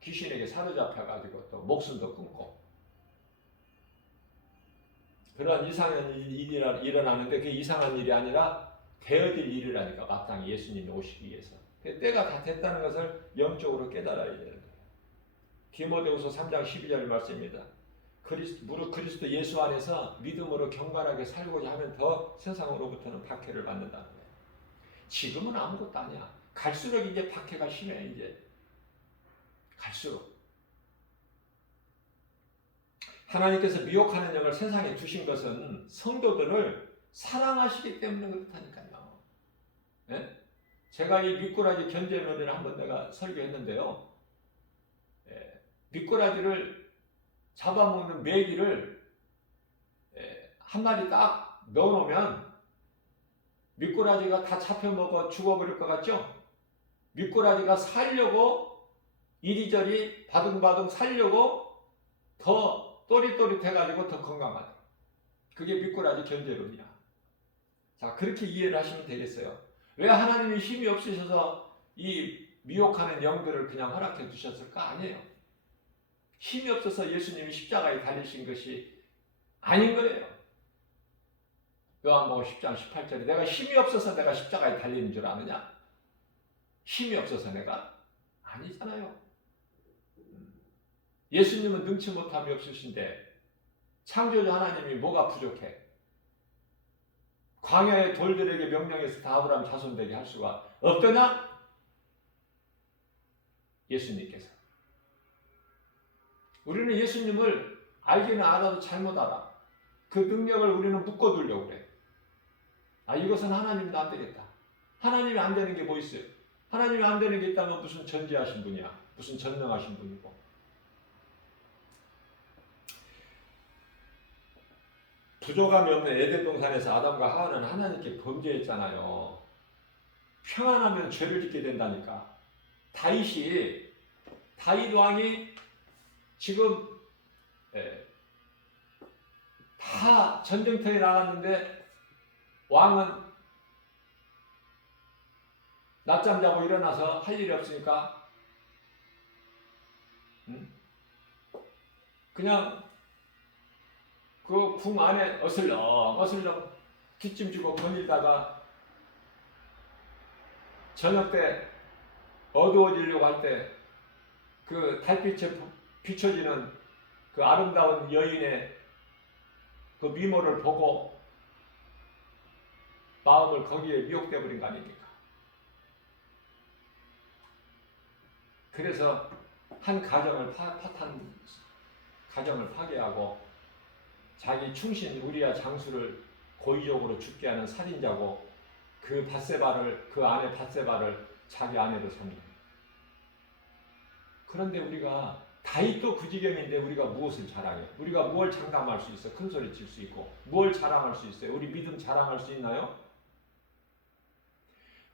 귀신에게 사로잡혀가지고 또 목숨도 끊고 그런 이상한 일이 일어나는데 그게 이상한 일이 아니라 되어질 일이라니까, 마땅히 예수님이 오시기 위해서. 때가 다 됐다는 것을 영적으로 깨달아야 되는 거예요. 디모데후서 3장 12절 말씀입니다. 무릇 그리스도 예수 안에서 믿음으로 경건하게 살고자 하면 더 세상으로부터는 박해를 받는다는 거예요. 지금은 아무것도 아니야. 갈수록 이제 박해가 심해. 이제 갈수록 하나님께서 미혹하는 영을 세상에 두신 것은 성도들을 사랑하시기 때문에 그렇다니까요. 네? 제가 이 미꾸라지 견제론을 한번 내가 설교했는데요. 미꾸라지를 잡아먹는 메기를 한 마리 딱 넣어놓으면 미꾸라지가 다 잡혀먹어 죽어버릴 것 같죠? 미꾸라지가 살려고 이리저리 바둥바둥 살려고 더 또릿또릿해가지고 더 건강하다. 그게 미꾸라지 견제론이야. 자, 그렇게 이해를 하시면 되겠어요. 왜 하나님이 힘이 없으셔서 이 미혹하는 영들을 그냥 허락해 두셨을까? 아니에요. 힘이 없어서 예수님이 십자가에 달리신 것이 아닌 거예요. 요한복음 10장 18절에 내가 힘이 없어서 내가 십자가에 달리는 줄 아느냐? 힘이 없어서 내가? 아니잖아요. 예수님은 능치 못함이 없으신데 창조주 하나님이 뭐가 부족해? 광야의 돌들에게 명령해서 다 아브라함 자손 되게 할 수가 없더냐? 예수님께서. 우리는 예수님을 알기는 알아도 잘못 알아. 그 능력을 우리는 묶어두려고 그래. 아, 이것은 하나님도 안 되겠다. 하나님이 안 되는 게 뭐 있어요? 하나님이 안 되는 게 있다면 무슨 전지하신 분이야? 무슨 전능하신 분이고. 부족함이 없는 에덴 동산에서 아담과 하와는 하나님께 범죄했잖아요. 평안하면 죄를 짓게 된다니까. 다윗 왕이 지금 다 전쟁터에 나갔는데 왕은 낮잠 자고 일어나서 할 일이 없으니까 그냥 그 궁 안에 어슬렁 뒷짐지고 거닐다가 저녁 때 어두워지려고 할 때 그 달빛에 비춰지는 그 아름다운 여인의 그 미모를 보고 마음을 거기에 미혹돼 버린 거 아닙니까? 그래서 한 가정을 가정을 파괴하고 자기 충신 우리아 장수를 고의적으로 죽게 하는 살인자고 그 아내 밧세바를 자기 아내로 삼는. 그런데 우리가 다윗도 그 지경인데 우리가 무엇을 자랑해? 우리가 무엇을 장담할 수 있어? 큰 소리 칠 수 있고 무엇을 자랑할 수 있어요? 우리 믿음 자랑할 수 있나요?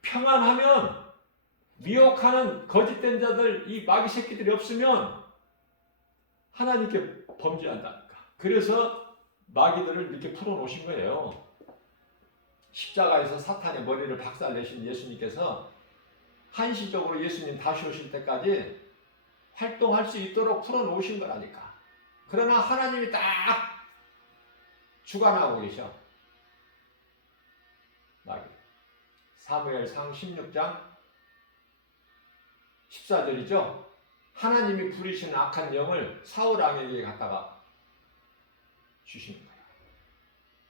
평안하면 미혹하는 거짓된 자들, 이 마귀 새끼들이 없으면 하나님께 범죄한다니까. 그래서 마귀들을 이렇게 풀어놓으신 거예요. 십자가에서 사탄의 머리를 박살내신 예수님께서 한시적으로 예수님 다시 오실 때까지 활동할 수 있도록 풀어놓으신 거라니까. 그러나 하나님이 딱 주관하고 계셔. 마귀. 사무엘상 16장 14절이죠. 하나님이 부리시는 악한 영을 사울 왕에게 갖다가 주시는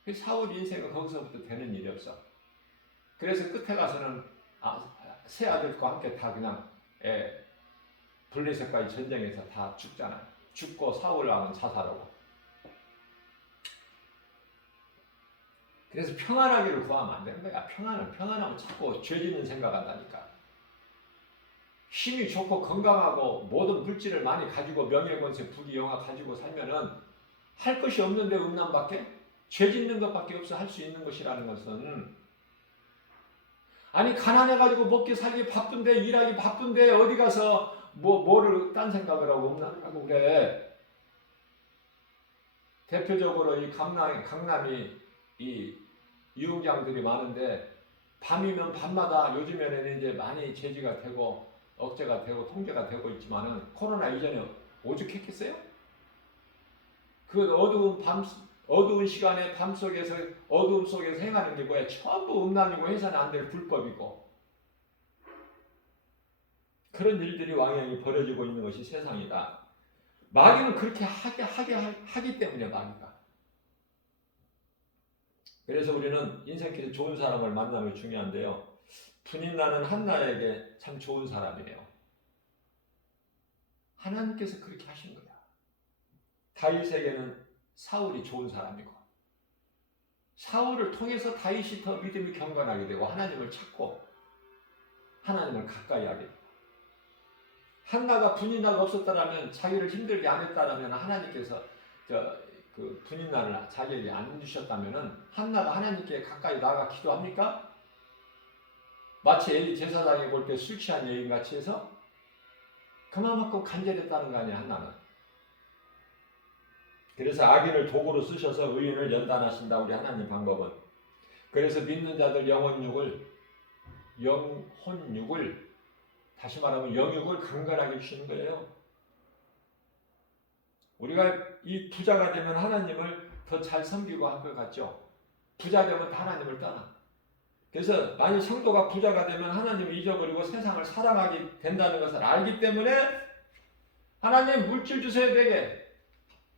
거야. 사울 인생은 거기서부터 되는 일이 없어. 그래서 끝에 가서는 세 아들과 함께 다 그냥 블레셋과의 전쟁에서 다 죽잖아요. 죽고 사울 왕은 자살하고. 그래서 평안하기를 구하면 안 되는 거야. 평안하면 자꾸 죄 짓는 생각한다니까. 힘이 좋고 건강하고 모든 물질을 많이 가지고 명예권세 부귀영화 가지고 살면은 할 것이 없는데 음란밖에? 죄 짓는 것밖에 없어. 할 수 있는 것이라는 것은. 아니 가난해가지고 먹기 살기 바쁜데 일하기 바쁜데 어디 가서 뭐를 딴 생각을 하고 음란을 하고 그래. 대표적으로 이 강남이 이 유흥장들이 많은데 밤이면 밤마다 요즘에는 이제 많이 제지가 되고 억제가 되고 통제가 되고 있지만은 코로나 이전에 오죽했겠어요? 그 어두운 시간에 밤 속에서 어두움 속에서 행하는 게 뭐야? 전부 음란이고 해서는 안 될 불법이고 그런 일들이 왕영이 벌어지고 있는 것이 세상이다. 마귀는 그렇게 하기 때문에 마귀가. 그래서 우리는 인생길에 좋은 사람을 만나는 게 중요한데요. 분인나는 한나에게 참 좋은 사람이에요. 하나님께서 그렇게 하신 거야. 다윗에게는 사울이 좋은 사람이고 사울을 통해서 다윗이 더 믿음이 경건하게 되고 하나님을 찾고 하나님을 가까이 하게 되고 한나가 분인나가 없었다라면 자기를 힘들게 안 했다라면 하나님께서 그 분인나를 자기에게 안 주셨다면은 한나가 하나님께 가까이 나가 기도합니까? 마치 엘리 제사장에 볼 때 술 취한 여인같이 해서 그만큼 간절했다는 거 아니야 한나는. 그래서 악인을 도구로 쓰셔서 의인을 연단하신다 우리 하나님 방법은. 그래서 믿는 자들 영혼육을 다시 말하면 영육을 강건하게 주시는 거예요. 우리가 이 부자가 되면 하나님을 더 잘 섬기고 할 것 같죠. 부자 되면 다 하나님을 떠나. 그래서 만약 성도가 부자가 되면 하나님을 잊어버리고 세상을 사랑하게 된다는 것을 알기 때문에 하나님 물질 주세요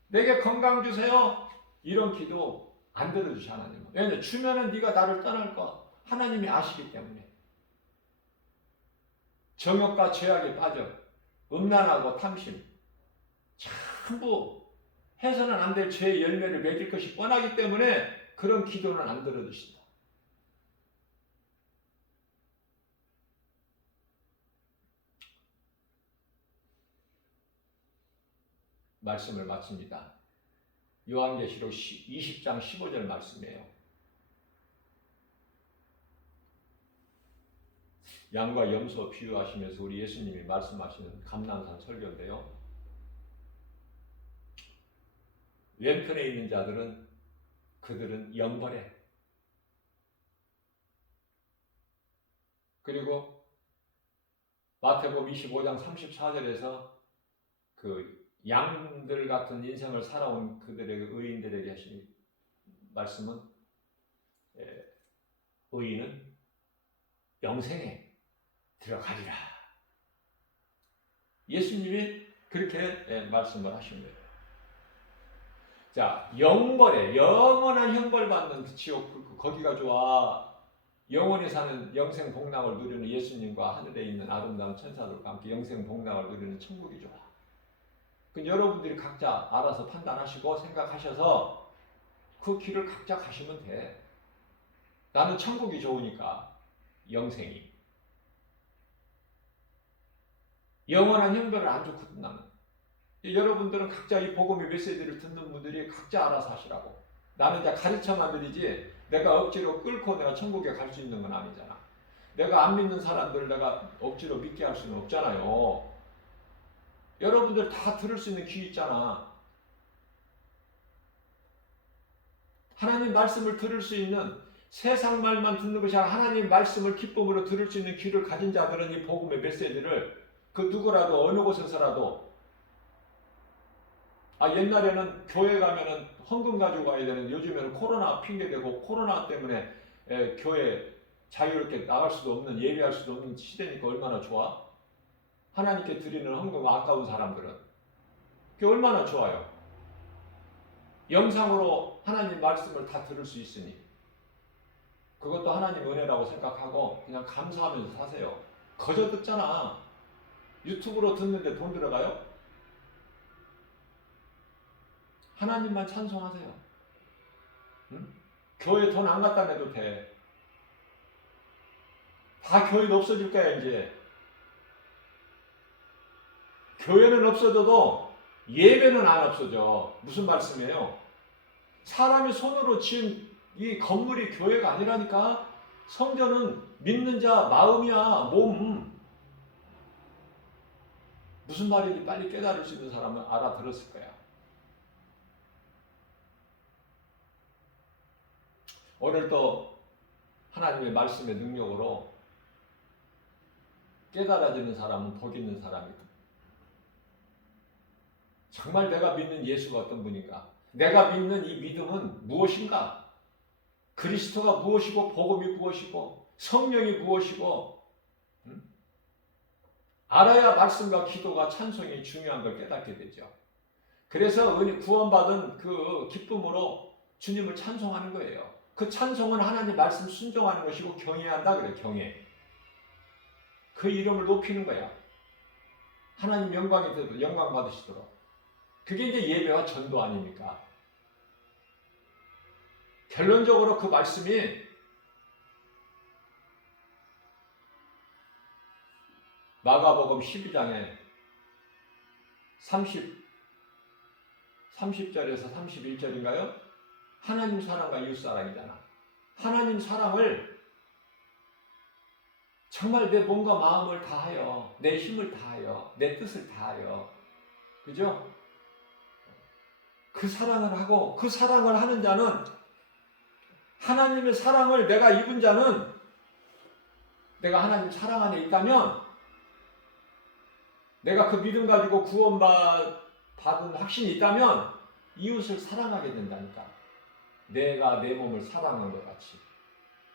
내게 건강 주세요 이런 기도 안 들어주셔 하나님은. 왜냐하면 주면은 네가 나를 떠날 거 하나님이 아시기 때문에. 정욕과 죄악에 빠져 음란하고 탐심 전부 해서는 안 될 죄의 열매를 맺을 것이 뻔하기 때문에 그런 기도는 안 들어주신다. 말씀을 마칩니다. 요한계시록 20장 15절 말씀이에요. 양과 염소 비유하시면서 우리 예수님이 말씀하시는 감람산 설교인데요. 왼편에 있는 자들은 그들은 영벌해. 그리고 마태복음 25장 34절에서 그 양들 같은 인생을 살아온 그들에게 의인들에게 하신 말씀은 의인은 영생에 들어가리라. 예수님이 그렇게 말씀을 하신 거예요. 자, 영벌에 영원한 형벌 받는 지옥 거기가 좋아. 영원히 사는 영생 복락을 누리는 예수님과 하늘에 있는 아름다운 천사들과 함께 영생 복락을 누리는 천국이 좋아. 그 여러분들이 각자 알아서 판단하시고 생각하셔서 그 길을 각자 가시면 돼. 나는 천국이 좋으니까 영생이. 영원한 형벌을 안 좋거든 나는. 여러분들은 각자 이 복음의 메시지를 듣는 분들이 각자 알아서 하시라고. 나는 이제 가르쳐만 드리지 내가 억지로 끌고 내가 천국에 갈 수 있는 건 아니잖아. 내가 안 믿는 사람들 내가 억지로 믿게 할 수는 없잖아요. 여러분들 다 들을 수 있는 귀 있잖아. 하나님 말씀을 들을 수 있는 세상 말만 듣는 것이 아니라 하나님 말씀을 기쁨으로 들을 수 있는 귀를 가진 자들은 이 복음의 메시지를 그 누구라도 어느 곳에서라도 옛날에는 교회 가면은 헌금 가지고 가야 되는데 요즘에는 코로나 핑계대고 코로나 때문에 교회 자유롭게 나갈 수도 없는 예배할 수도 없는 시대니까 얼마나 좋아? 하나님께 드리는 헌금 아까운 사람들은 그게 얼마나 좋아요. 영상으로 하나님 말씀을 다 들을 수 있으니 그것도 하나님 은혜라고 생각하고 그냥 감사하면서 사세요. 거저 듣잖아. 유튜브로 듣는데 돈 들어가요? 하나님만 찬송하세요. 응? 교회 돈 안 갖다 내도 돼. 다 교회는 없어질 거야 이제. 교회는 없어져도 예배는 안 없어져. 무슨 말씀이에요? 사람이 손으로 지은 이 건물이 교회가 아니라니까. 성전은 믿는 자 마음이야. 몸. 무슨 말인지 빨리 깨달을 수 있는 사람은 알아들었을 거야. 오늘 또 하나님의 말씀의 능력으로 깨달아지는 사람은 복 있는 사람이다. 정말 내가 믿는 예수가 어떤 분인가? 내가 믿는 이 믿음은 무엇인가? 그리스도가 무엇이고 복음이 무엇이고 성령이 무엇이고 알아야 말씀과 기도가 찬송이 중요한 걸 깨닫게 되죠. 그래서 구원받은 그 기쁨으로 주님을 찬송하는 거예요. 그 찬송은 하나님 말씀 순종하는 것이고 경외한다 그래요. 경외. 그 이름을 높이는 거야. 하나님 영광 받으시도록. 그게 이제 예배와 전도 아닙니까? 결론적으로 그 말씀이 마가복음 12장에 30절에서 31절인가요? 하나님 사랑과 이웃 사랑이잖아. 하나님 사랑을 정말 내 몸과 마음을 다하여, 내 힘을 다하여, 내 뜻을 다하여, 그죠? 그 사랑을 하고, 그 사랑을 하는 자는, 하나님의 사랑을 내가 입은 자는, 내가 하나님 사랑 안에 있다면, 내가 그 믿음 가지고 구원받은 확신이 있다면, 이웃을 사랑하게 된다니까. 내가 내 몸을 사랑하는 것 같이.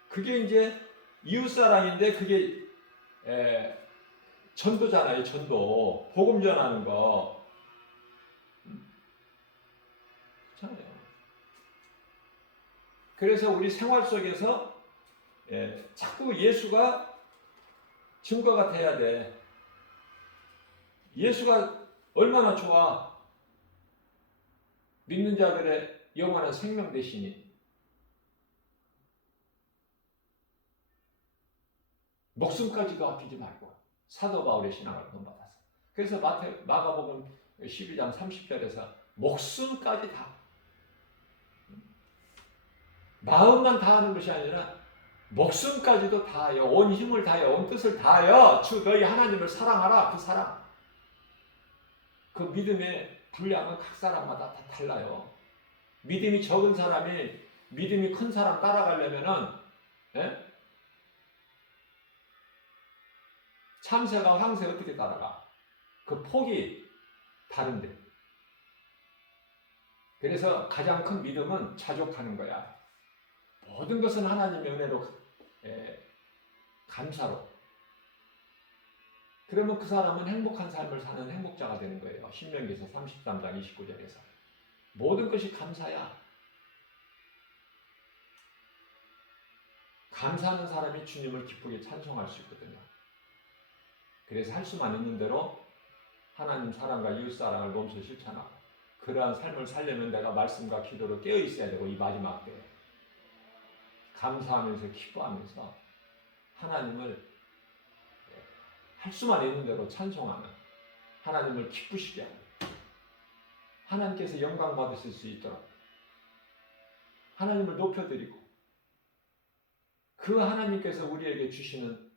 그게 이제 이웃사랑인데 그게 전도잖아요. 전도. 복음 전하는 거. 그렇잖아요. 그래서 우리 생활 속에서 자꾸 예수가 증거가 돼야 돼. 예수가 얼마나 좋아. 믿는 자들의 영원한 생명 되시니. 목숨까지도 아끼지 말고 사도 바울의 신앙을 본받았어. 그래서 마가복음 12장 30절에서 목숨까지 다 마음만 다하는 것이 아니라 목숨까지도 다하여 온 힘을 다하여 온 뜻을 다하여 주 너희 하나님을 사랑하라. 그 사랑. 그 믿음의 분량은 각 사람마다 다 달라요. 믿음이 적은 사람이 믿음이 큰 사람 따라가려면은 참새가 황새 어떻게 따라가? 그 폭이 다른데. 그래서 가장 큰 믿음은 자족하는 거야. 모든 것은 하나님의 은혜로 감사로. 그러면 그 사람은 행복한 삶을 사는 행복자가 되는 거예요. 신명기서 33장 29절에서. 모든 것이 감사야. 감사하는 사람이 주님을 기쁘게 찬송할 수 있거든요. 그래서 할 수만 있는 대로 하나님 사랑과 이웃 사랑을 몸소 실천하고 그러한 삶을 살려면 내가 말씀과 기도로 깨어 있어야 되고 이 마지막 때에 감사하면서 기뻐하면서 하나님을 할 수만 있는 대로 찬송하는 하나님을 기쁘시게 하는 하나님께서 영광 받으실 수 있도록 하나님을 높여드리고 그 하나님께서 우리에게 주시는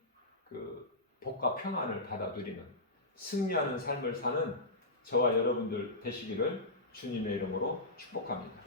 그 복과 평안을 받아 누리는 승리하는 삶을 사는 저와 여러분들 되시기를 주님의 이름으로 축복합니다.